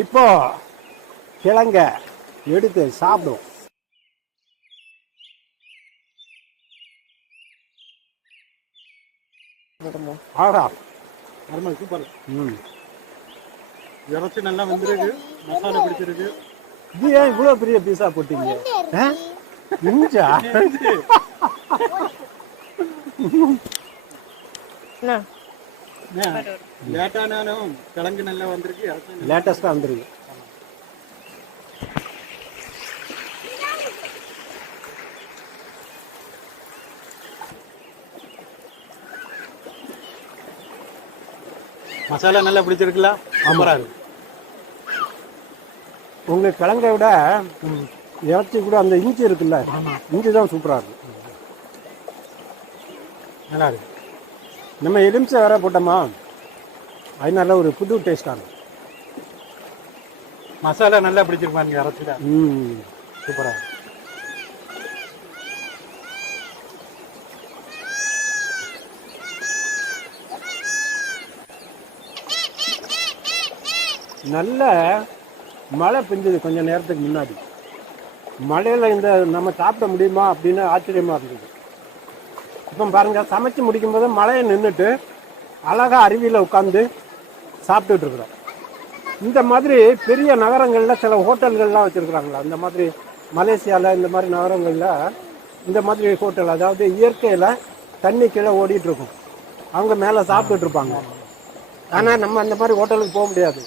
இப்போ கிழங்க எடுத்து சாப்பிடுவோம். ஆஹா, நார்மல் சூப்பர். ம், இறச்சி நல்லா வந்துருக்கு, மசாலா பிடிச்சிருக்கு. இது ஏன் இவ்வளோ பெரிய பீஸா போட்டீங்க? இஞ்சா லேட்டானாலும் கிழங்கு நல்லா வந்திருக்கு, இறச்சி லேட்டஸ்டாக வந்துருக்கு. மசாலா நல்லா பிடிச்சிருக்குல்ல, சூப்பரா இருக்கு. உங்கள் கிழங்கை விட இறைச்சி கூட அந்த இஞ்சி இருக்குல்ல, இஞ்சி தான் சூப்பராக இருக்கும். நல்லா இருக்கு. நம்ம எலுமிச்சை வேற போட்டோமா, அதனால ஒரு புது டேஸ்டாக இருக்கும். மசாலா நல்லா பிடிச்சிருப்பாங்க இறச்சில, ம், சூப்பரா இருக்கு. நல்ல மழை பெஞ்சது கொஞ்ச நேரத்துக்கு முன்னாடி. மழையில் இந்த நம்ம சாப்பிட முடியுமா அப்படின்னு ஆச்சரியமாக இருந்தது. இப்போ பாருங்கள், சமைச்சு முடிக்கும் போது மழையை நின்றுட்டு அழகாக அருவியில் உட்காந்து சாப்பிட்டுட்டு இருக்கிறோம். இந்த மாதிரி பெரிய நகரங்களில் சில ஹோட்டல்கள்லாம் வச்சுருக்குறாங்களா, இந்த மாதிரி மலேசியாவில் இந்த மாதிரி நகரங்களில் இந்த மாதிரி ஹோட்டல், அதாவது இயற்கையில் தண்ணி கீழே ஓடிட்டு இருக்கும், அவங்க மேலே சாப்பிட்டுட்டு இருப்பாங்க. ஆனால் நம்ம அந்த மாதிரி ஹோட்டலுக்கு போக முடியாது.